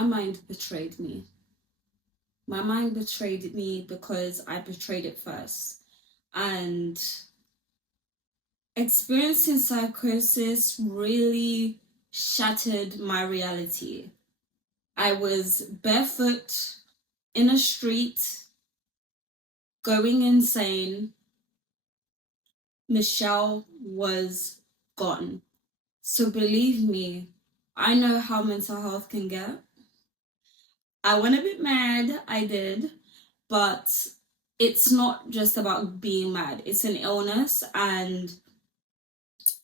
my mind betrayed me. My mind betrayed me because I betrayed it first. And experiencing psychosis really shattered my reality. I was barefoot in a street, going insane. Michelle was gone. So believe me, I know how mental health can get. I went a bit mad, I did, but it's not just about being mad. It's an illness, and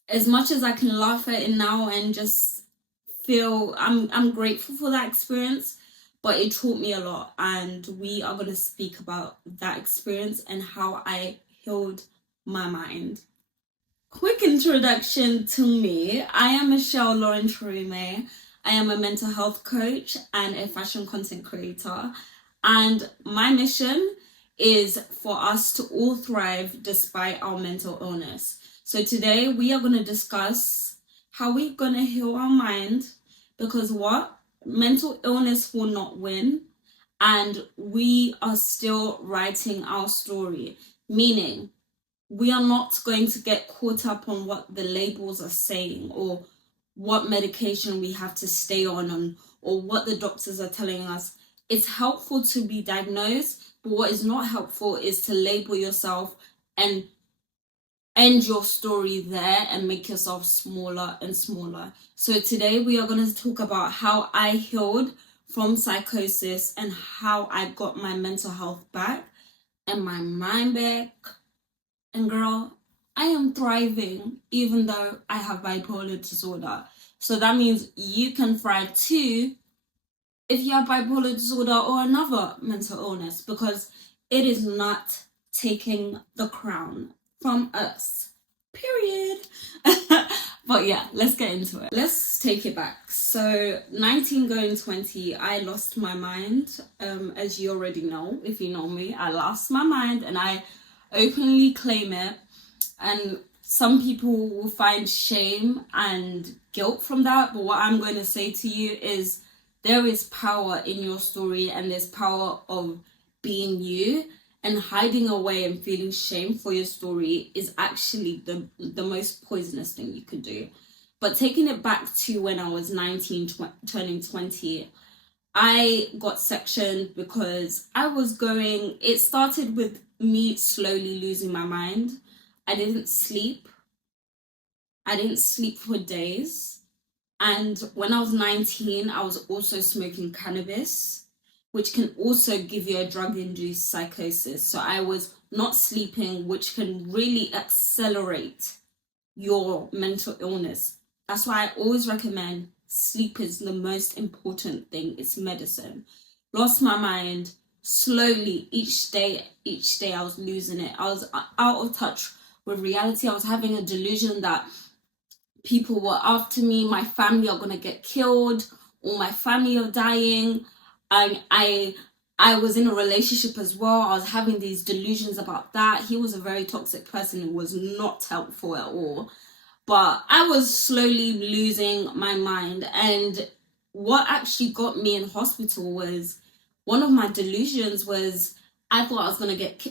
as much as I can laugh at it now and just feel I'm grateful for that experience, but it taught me a lot, and we are going to speak about that experience and how I healed my mind. Quick introduction to me. I am Michellee.chirume. I am a mental health coach and a fashion content creator, and my mission is for us to all thrive despite our mental illness. So today we are going to discuss how we're going to heal our mind, because what? Mental illness will not win, and we are still writing our story, meaning we are not going to get caught up on what the labels are saying, or what medication we have to stay on, or what the doctors are telling us. It's helpful to be diagnosed, but what is not helpful is to label yourself and end your story there and make yourself smaller and smaller. So today we are going to talk about how I healed from psychosis and how I got my mental health back and my mind back. And girl, I am thriving even though I have bipolar disorder. So that means you can thrive too if you have bipolar disorder or another mental illness, because it is not taking the crown from us. Period. But yeah, let's get into it. Let's take it back. So 19 going 20, I lost my mind. As you already know, if you know me, I lost my mind, and I openly claim it. And some people will find shame and guilt from that, but what I'm going to say to you is there is power in your story, and there's power of being you, and hiding away and feeling shame for your story is actually the most poisonous thing you could do. But taking it back to when I was 19, turning 20, I got sectioned because it started with me slowly losing my mind. I didn't sleep for days. And when I was 19, I was also smoking cannabis, which can also give you a drug-induced psychosis. So I was not sleeping, which can really accelerate your mental illness. That's why I always recommend sleep is the most important thing. It's medicine. Lost my mind slowly. Each day I was losing it. I was out of touch with reality. I was having a delusion that people were after me, my family are gonna get killed, or my family are dying. I was in a relationship as well. I was having these delusions about that. He was a very toxic person and was not helpful at all. But I was slowly losing my mind. And what actually got me in hospital was, one of my delusions was, I thought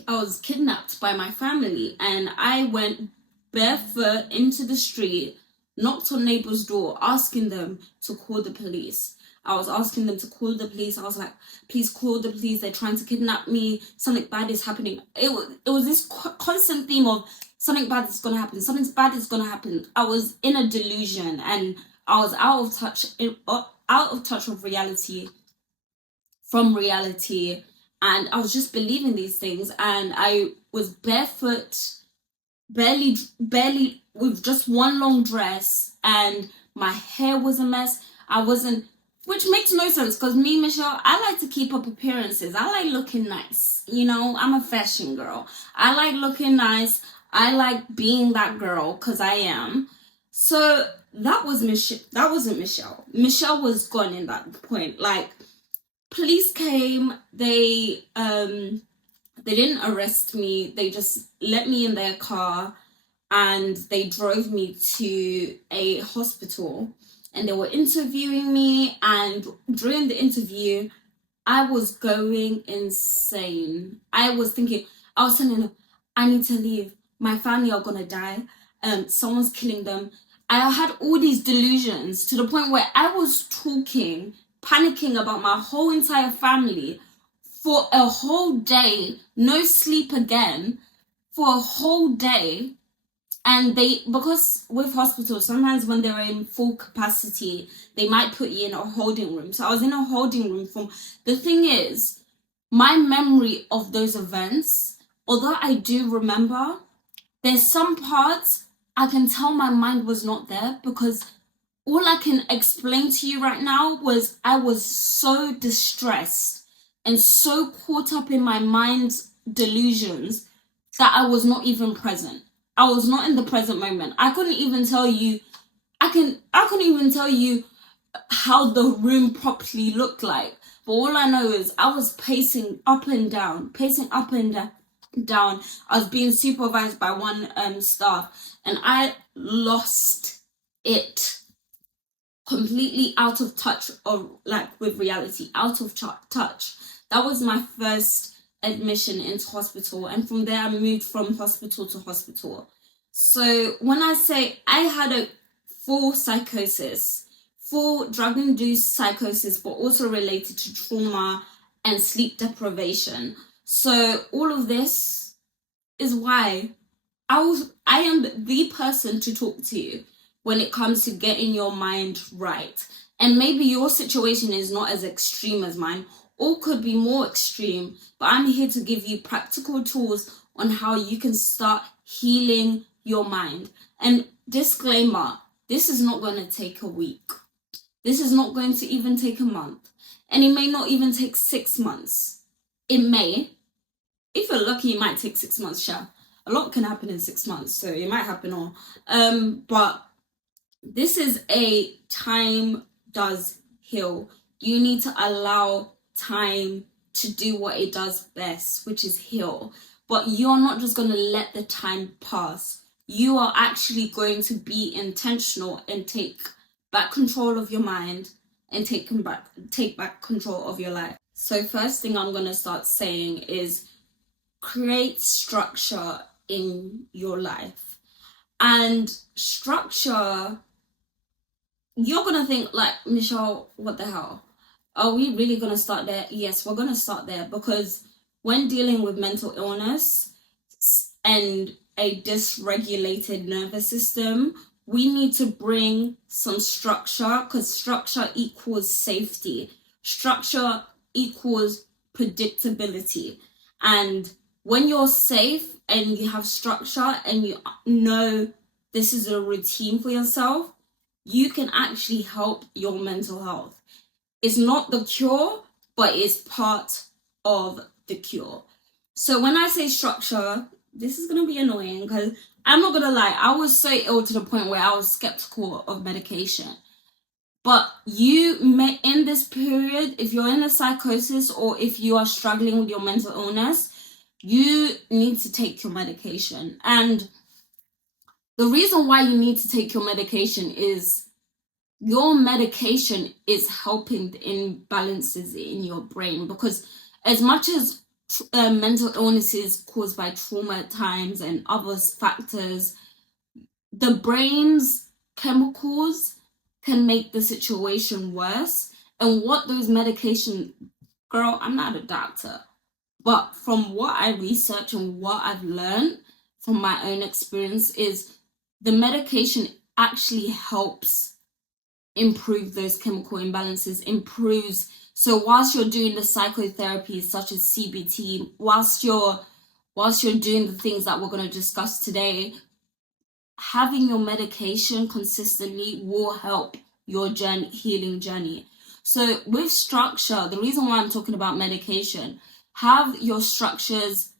I was kidnapped by my family. And I went barefoot into the street, knocked on neighbors' door, asking them to call the police. I was asking them to call the police. I was like, please call the police. They're trying to kidnap me. Something bad is happening. It was this constant theme of something bad is going to happen. Something bad is going to happen. I was in a delusion, and I was out of touch with reality, from reality. And I was just believing these things. And I was barefoot, barely with just one long dress, and my hair was a mess. Which makes no sense, because me, Michelle, I like to keep up appearances. I like looking nice. You know, I'm a fashion girl. I like looking nice. I like being that girl, because I am. So that wasn't Michelle. Michelle was gone in that point. Like, police came, they didn't arrest me. They just let me in their car, and they drove me to a hospital. and they were interviewing me, and during the interview I was going insane. I was telling them, I need to leave. My family are gonna die. Someone's killing them. I had all these delusions to the point where I was panicking about my whole entire family for a whole day, no sleep again, for a whole day. And because with hospitals, sometimes when they're in full capacity, they might put you in a holding room. So I was in a holding room the thing is, my memory of those events, although I do remember, there's some parts I can tell my mind was not there, because all I can explain to you right now was I was so distressed and so caught up in my mind's delusions that I was not even present. I was not in the present moment. I couldn't even tell you how the room properly looked like. But all I know is I was pacing up and down. I was being supervised by one staff, and I lost it completely, out of touch, or like with reality, out of touch. That was my first admission into hospital, and from there I moved from hospital to hospital. So when I say I had a full psychosis, full drug-induced psychosis, but also related to trauma and sleep deprivation. All of this is why I am the person to talk to you when it comes to getting your mind right. And maybe your situation is not as extreme as mine, or could be more extreme, but I'm here to give you practical tools on how you can start healing your mind. And disclaimer, this is not going to take a week. This is not going to even take a month. And it may not even take 6 months. It may. If you're lucky, it might take 6 months, sure. A lot can happen in 6 months, so it might happen all. But this is a time does heal. You need to allow time to do what it does best, which is heal. But you're not just going to let the time pass. You are actually going to be intentional and take back control of your mind and take back control of your life. So first thing I'm going to start saying is create structure in your life. And structure, you're going to think like, Michelle, what the hell? Are we really going to start there? Yes, we're going to start there, because when dealing with mental illness and a dysregulated nervous system, we need to bring some structure, because structure equals safety. Structure equals predictability. And when you're safe and you have structure and you know this is a routine for yourself, you can actually help your mental health. It's not the cure, but it's part of the cure. So when I say structure, this is going to be annoying, because I'm not going to lie, I was so ill to the point where I was skeptical of medication. But you may, in this period, if you're in a psychosis or if you are struggling with your mental illness, you need to take your medication. And the reason why you need to take your medication is your medication is helping the imbalances in your brain, because as much as mental illnesses caused by trauma at times and other factors, the brain's chemicals can make the situation worse. And what those medications, girl, I'm not a doctor, but from what I research and what I've learned from my own experience is the medication actually helps improve those chemical imbalances, improves. So whilst you're doing the psychotherapy such as CBT, whilst you're doing the things that we're going to discuss today, having your medication consistently will help your healing journey. So with structure, the reason why I'm talking about medication, have your structures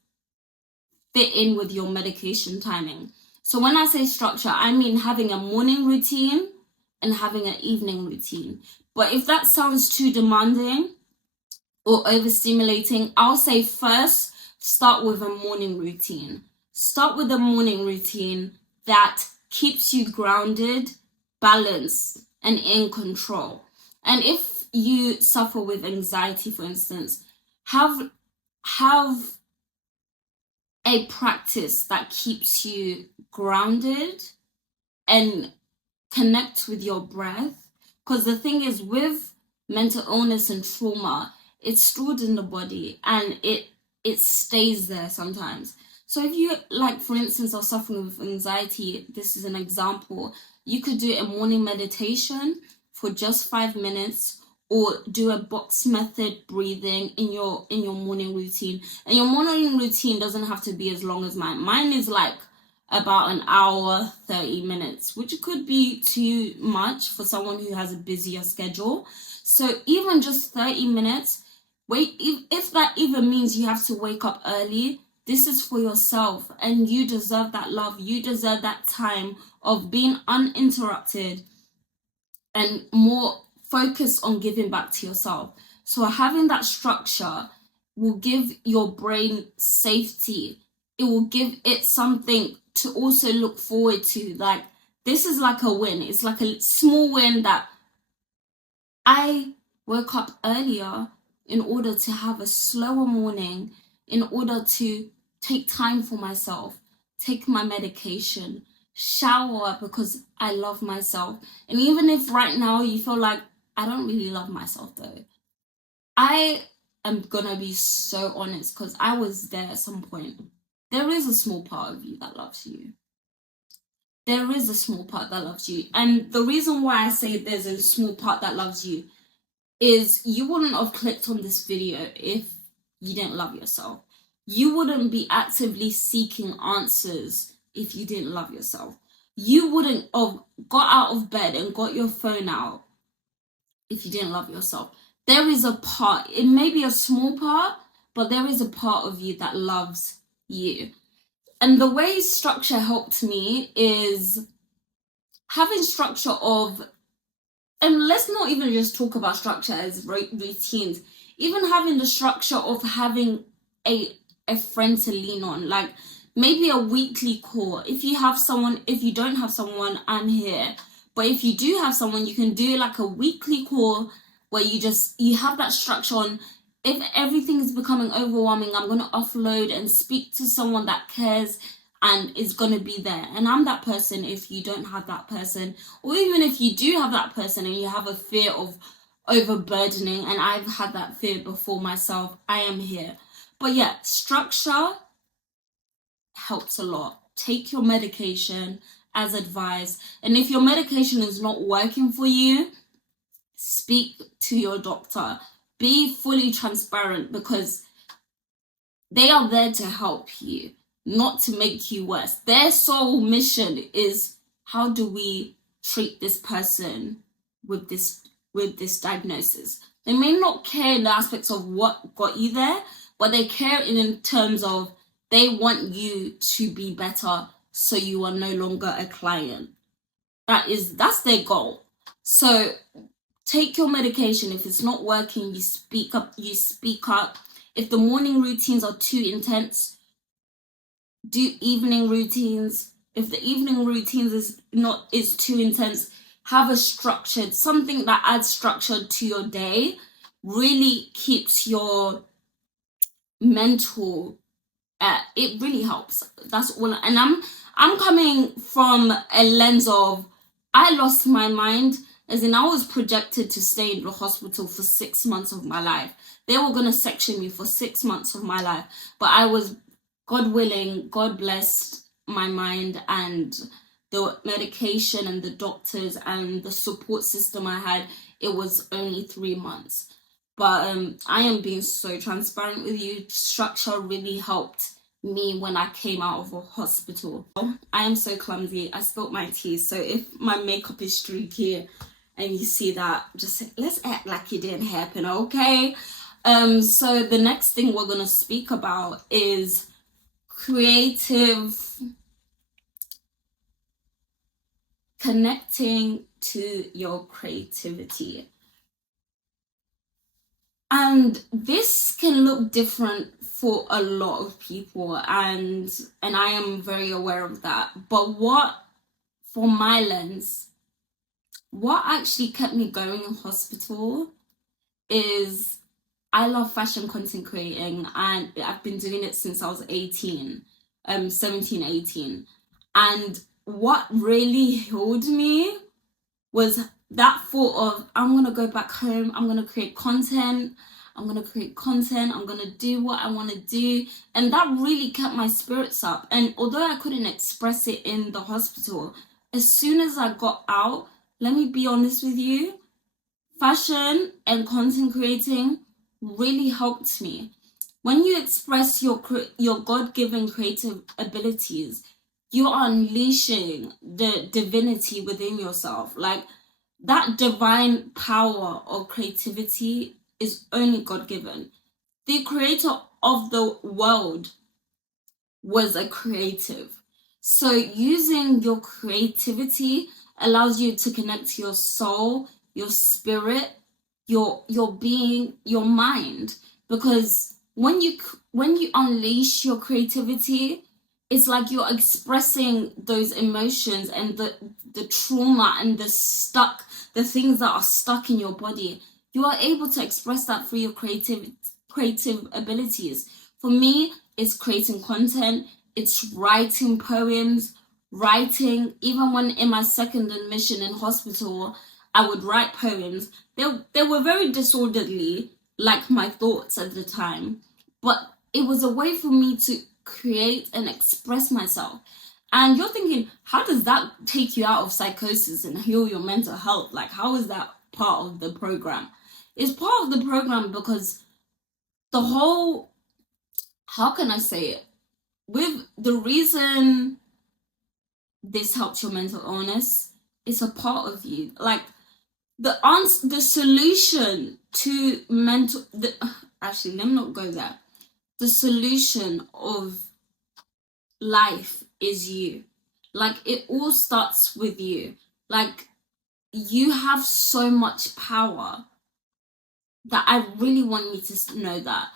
fit in with your medication timing. So when I say structure, I mean having a morning routine and having an evening routine. But if that sounds too demanding or overstimulating, I'll say first start with a morning routine. Start with a morning routine that keeps you grounded, balanced, and in control. And if you suffer with anxiety, for instance, have a practice that keeps you grounded and connect with your breath. Because the thing is, with mental illness and trauma, it's stored in the body and it stays there sometimes. So if you, like, for instance, are suffering with anxiety, this is an example, you could do a morning meditation for just 5 minutes, or do a box method breathing in your morning routine. And your morning routine doesn't have to be as long as mine. Mine is like about an hour, 30 minutes, which could be too much for someone who has a busier schedule. So even just 30 minutes, if that even means you have to wake up early, this is for yourself, and you deserve that love. You deserve that time of being uninterrupted and more focused on giving back to yourself. So having that structure will give your brain safety. It will give it something to also look forward to. Like, this is like a win. It's like a small win that I woke up earlier in order to have a slower morning, in order to take time for myself, take my medication, shower because I love myself. And even if right now you feel like, I don't really love myself though, I am gonna be so honest, because I was there at some point. There is a small part of you that loves you. There is a small part that loves you. And the reason why I say there's a small part that loves you is you wouldn't have clicked on this video if you didn't love yourself. You wouldn't be actively seeking answers if you didn't love yourself. You wouldn't have got out of bed and got your phone out if you didn't love yourself. There is a part, it may be a small part, but there is a part of you that loves you. And the way structure helped me is having structure of, and let's not even just talk about structure as routines, even having the structure of having a friend to lean on, like maybe a weekly call. If you have someone, if you don't have someone, I'm here. But if you do have someone, you can do like a weekly call where you have that structure on, if everything is becoming overwhelming, I'm going to offload and speak to someone that cares and is going to be there. And I'm that person if you don't have that person. Or even if you do have that person and you have a fear of overburdening, and I've had that fear before myself, I am here. But yeah, structure helps a lot. Take your medication as advised. And if your medication is not working for you, speak to your doctor. Be fully transparent, because they are there to help you, not to make you worse. Their sole mission is, how do we treat this person with this diagnosis? They may not care in the aspects of what got you there, but they care in terms of they want you to be better, so you are no longer a client. That's their goal. So take your medication. If it's not working, you speak up. If the morning routines are too intense, do evening routines. If the evening routines is too intense, have a structured, something that adds structure to your day, really keeps your mental, it really helps. That's all. And I'm coming from a lens of, I lost my mind, as in I was projected to stay in the hospital for 6 months of my life. They were going to section me for 6 months of my life, but I was, God willing, God blessed my mind and the medication and the doctors and the support system I had. It was only 3 months. But I am being so transparent with you. Structure really helped me when I came out of a hospital. I am so clumsy. I spilt my tea. So if my makeup is streaky and you see that, just let's act like it didn't happen, okay? So the next thing we're going to speak about is connecting to your creativity. And this can look different for a lot of people, and I am very aware of that. But for my lens, what actually kept me going in hospital is I love fashion content creating, and I've been doing it since I was 18, 17, 18. And what really healed me was that thought of, I'm gonna go back home, I'm gonna create content, I'm gonna do what I want to do. And that really kept my spirits up. And although I couldn't express it in the hospital, as soon as I got out, let me be honest with you, fashion and content creating really helped me. When you express your God-given creative abilities, you are unleashing the divinity within yourself. Like, that divine power of creativity is only God-given. The creator of the world was a creative. So using your creativity allows you to connect to your soul, your spirit, your being, your mind. Because when you unleash your creativity, it's like you're expressing those emotions and the trauma and the things that are stuck in your body. You are able to express that through your creative abilities. For me, it's creating content, it's writing poems, writing. Even when in my second admission in hospital, I would write poems. They were very disorderly, like my thoughts at the time, but it was a way for me to create and express myself. And you're thinking, how does that take you out of psychosis and heal your mental health? Like, how is that part of the program? It's part of the program because the whole, how can I say it? With the reason this helps your mental illness, it's a part of you. Like, the solution to actually, let me not go there. The solution of life is you. Like, it all starts with you. Like, you have so much power that I really want you to know that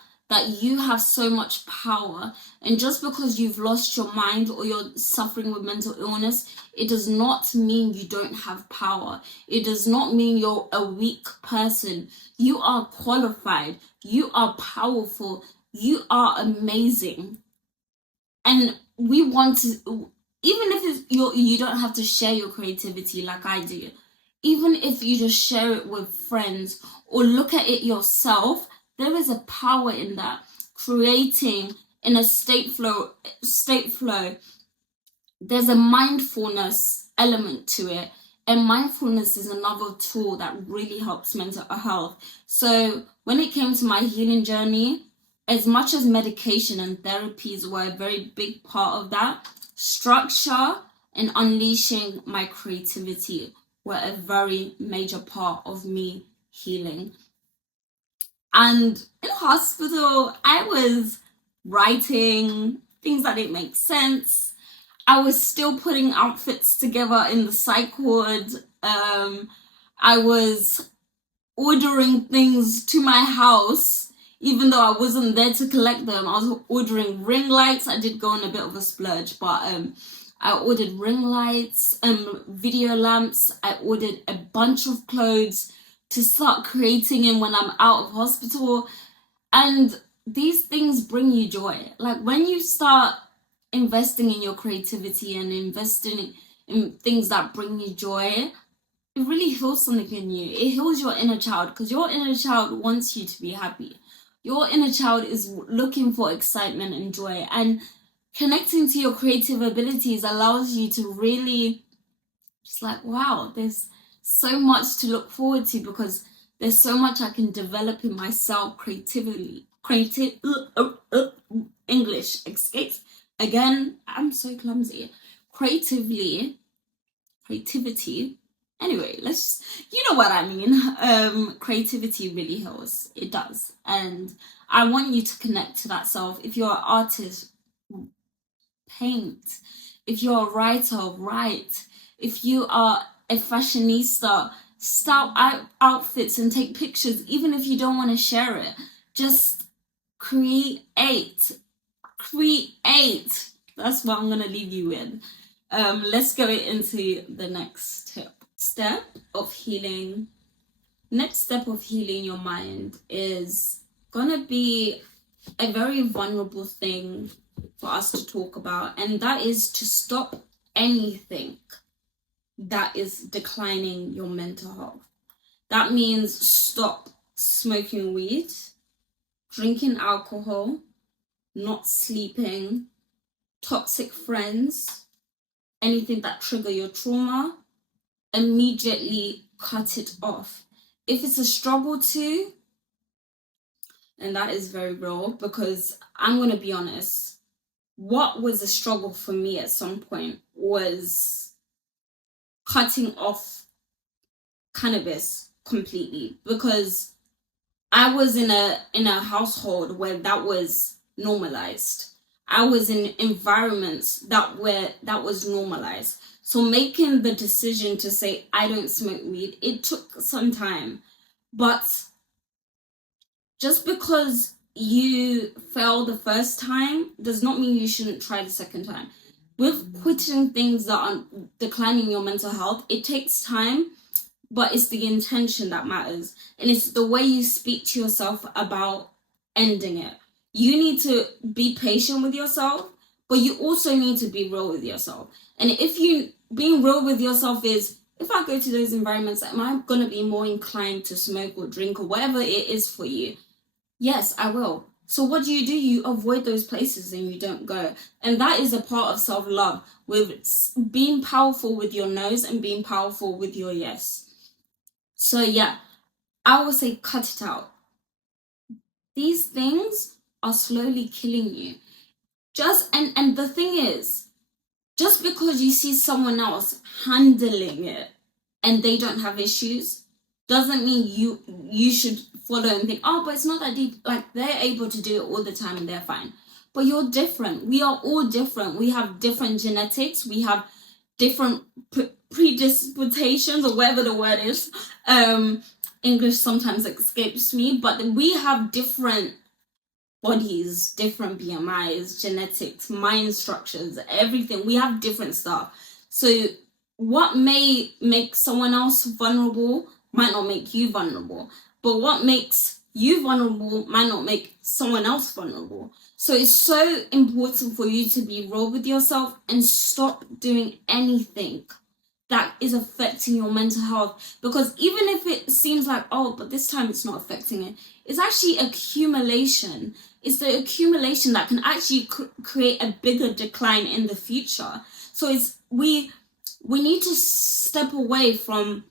you have so much power. And just because you've lost your mind or you're suffering with mental illness, it does not mean you don't have power. It does not mean you're a weak person. You are qualified. You are powerful. You are amazing. And we want to, even if you don't have to share your creativity like I do, even if you just share it with friends or look at it yourself, there is a power in that. Creating in a state flow, there's a mindfulness element to it. And mindfulness is another tool that really helps mental health. So when it came to my healing journey, as much as medication and therapies were a very big part of that, structure and unleashing my creativity were a very major part of me healing. And in hospital, I was writing things that didn't make sense. I was still putting outfits together in the psych ward. I was ordering things to my house, even though I wasn't there to collect them. I was ordering ring lights. I did go on a bit of a splurge, but I ordered ring lights, video lamps. I ordered a bunch of clothes to start creating in when I'm out of hospital. And these things bring you joy. Like, when you start investing in your creativity and investing in things that bring you joy, it really heals something in you. It heals your inner child, because your inner child wants you to be happy. Your inner child is looking for excitement and joy. And connecting to your creative abilities allows you to really just like, wow, there's so much to look forward to, because there's so much I can develop in myself creatively. English escapes. Again, I'm so clumsy. Creativity. Anyway, you know what I mean. Creativity really heals. It does. And I want you to connect to that self. If you're an artist, paint. If you're a writer, write. If you are a fashionista, style outfits and take pictures, even if you don't want to share it. Just create. That's what I'm going to leave you with. Let's go into the next tip. step of healing, next step of healing your mind is gonna be a very vulnerable thing for us to talk about, and that is to stop anything that is declining your mental health. That means stop smoking weed, drinking alcohol, not sleeping, toxic friends, anything that trigger your trauma. Immediately cut it off. If it's a struggle to, and that is very real, because I'm going to be honest, what was a struggle for me at some point was cutting off cannabis completely, because I was in a household where that was normalized. I was in environments that was normalized. So making the decision to say I don't smoke weed, it took some time. But just because you fail the first time does not mean you shouldn't try the second time. With quitting things that are declining your mental health, it takes time, but it's the intention that matters. And it's the way you speak to yourself about ending it. You need to be patient with yourself, but you also need to be real with yourself. And if you being real with yourself is, if I go to those environments, am I going to be more inclined to smoke or drink or whatever it is for you? Yes, I will. So what do? You avoid those places and you don't go. And that is a part of self-love, with being powerful with your no's and being powerful with your yes. So yeah, I would say cut it out. These things are slowly killing you. And the thing is, just because you see someone else handling it and they don't have issues, doesn't mean you should follow and think, oh, but it's not that deep. Like, they're able to do it all the time and they're fine. But you're different. We are all different. We have different genetics. We have different predispositions, or whatever the word is. English sometimes escapes me, but we have different bodies, different BMIs, genetics, mind structures, everything. We have different stuff. So what may make someone else vulnerable might not make you vulnerable, but what makes you vulnerable might not make someone else vulnerable. So it's so important for you to be real with yourself and stop doing anything that is affecting your mental health. Because even if it seems like, oh, but this time it's not affecting it, it's actually accumulation. It's the accumulation that can actually create a bigger decline in the future. So it's we need to step away from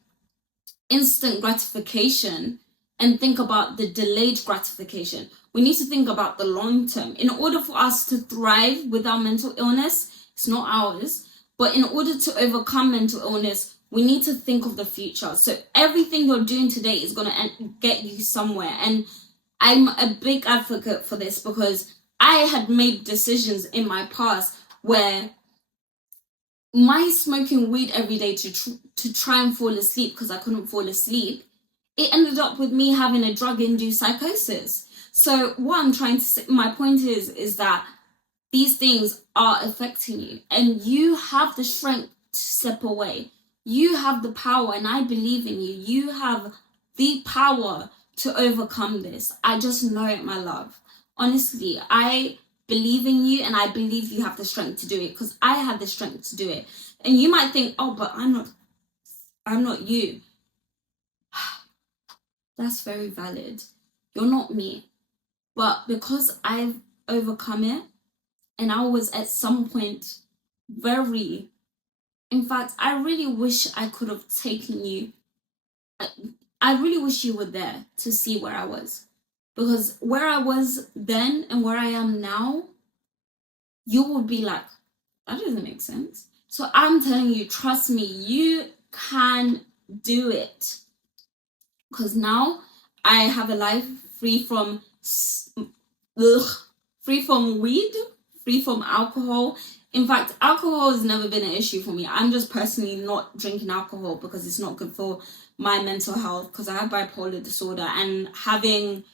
instant gratification and think about the delayed gratification. We need to think about the long term. In order for us to thrive with our mental illness, it's not ours, but in order to overcome mental illness, we need to think of the future. So everything you're doing today is going to get you somewhere. And I'm a big advocate for this, because I had made decisions in my past where my smoking weed every day to try and fall asleep because I couldn't fall asleep, it ended up with me having a drug-induced psychosis. So what I'm trying to say, my point is that these things are affecting you, and you have the strength to step away. You have the power, and I believe in you. You have the power to overcome this. I just know it, my love. Honestly, I believe in you, and I believe you have the strength to do it, because I had the strength to do it. And you might think, oh, but I'm not you. That's very valid. You're not me. But because I've overcome it, and I was at some point in fact, I really wish I could have taken you. I really wish you were there to see where I was. Because where I was then and where I am now, you would be like, that doesn't make sense. So I'm telling you, trust me, you can do it. Because now I have a life free from weed, free from alcohol. In fact, alcohol has never been an issue for me. I'm just personally not drinking alcohol because it's not good for my mental health, because I have bipolar disorder, and having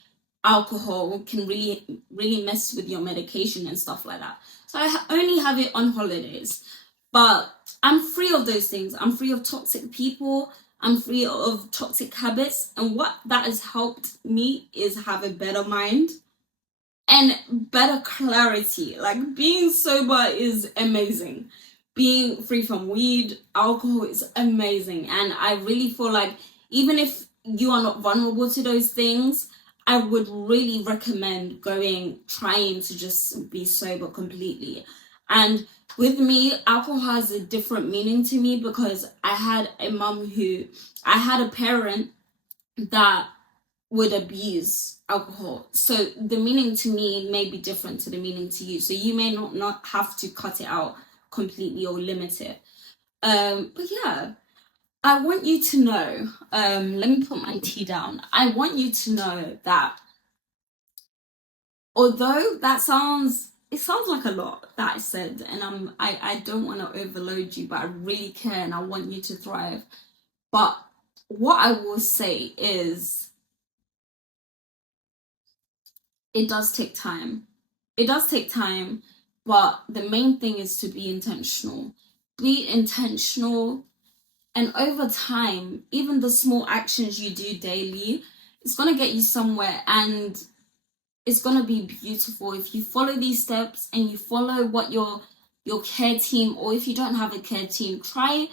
alcohol can really, really mess with your medication and stuff like that. So I only have it on holidays. But I'm free of those things. I'm free of toxic people. I'm free of toxic habits. And what that has helped me is have a better mind and better clarity. Like, being sober is amazing. Being free from weed, alcohol is amazing. And I really feel like even if you are not vulnerable to those things, I would really recommend trying to just be sober completely. And with me, alcohol has a different meaning to me because I had a parent that would abuse alcohol. So the meaning to me may be different to the meaning to you. So you may not have to cut it out completely or limit it. But yeah, I want you to know, let me put my tea down. I want you to know that although it sounds like a lot that I said, and I don't want to overload you, but I really care and I want you to thrive. But what I will say is, it does take time. It does take time, but the main thing is to be intentional. Be intentional, and over time, even the small actions you do daily, it's going to get you somewhere, and it's going to be beautiful. If you follow these steps and you follow what your care team, or if you don't have a care team, try.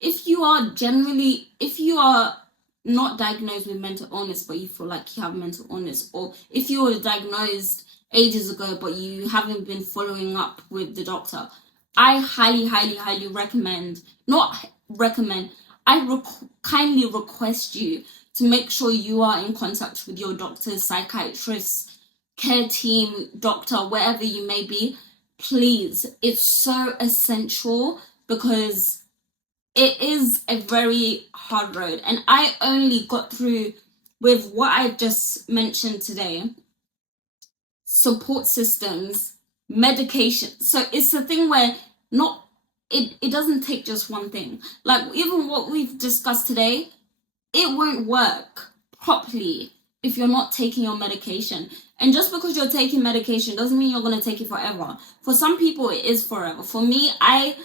If you are not diagnosed with mental illness but you feel like you have mental illness, or if you were diagnosed ages ago but you haven't been following up with the doctor, I highly recommend, not recommend, kindly request you to make sure you are in contact with your doctors, psychiatrists, care team, doctor, wherever you may be. Please, it's so essential, because it is a very hard road. And I only got through with what I just mentioned today: support systems, medication. So it's a thing where it doesn't take just one thing. Like, even what we've discussed today, it won't work properly if you're not taking your medication. And just because you're taking medication doesn't mean you're going to take it forever. For some people, it is forever. For me, I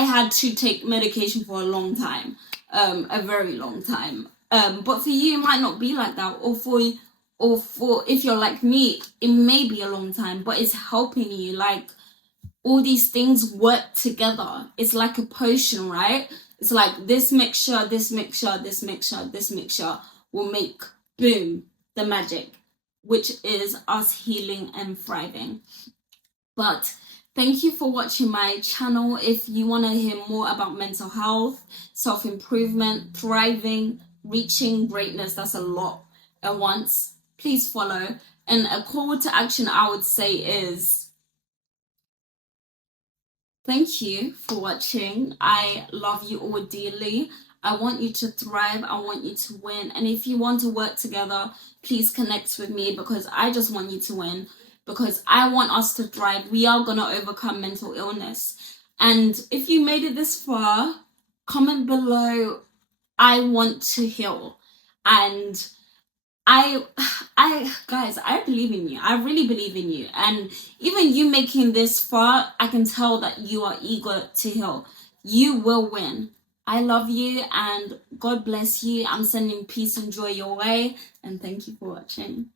had to take medication for a long time, a very long time. But for you, it might not be like that. Or for if you're like me, it may be a long time, but it's helping you. Like, all these things work together. It's like a potion, right? It's like this mixture will make, boom, the magic, which is us healing and thriving. But thank you for watching my channel. If you want to hear more about mental health, self-improvement, thriving, reaching greatness, that's a lot at once, please follow. And a call to action I would say is, thank you for watching. I love you all dearly. I want you to thrive. I want you to win. And if you want to work together, please connect with me, because I just want you to win, because I want us to thrive. We are going to overcome mental illness. And if you made it this far, comment below, I want to heal. And I guys, I believe in you. I really believe in you. And even you making this far, I can tell that you are eager to heal. You will win. I love you, and God bless you. I'm sending peace and joy your way, and thank you for watching.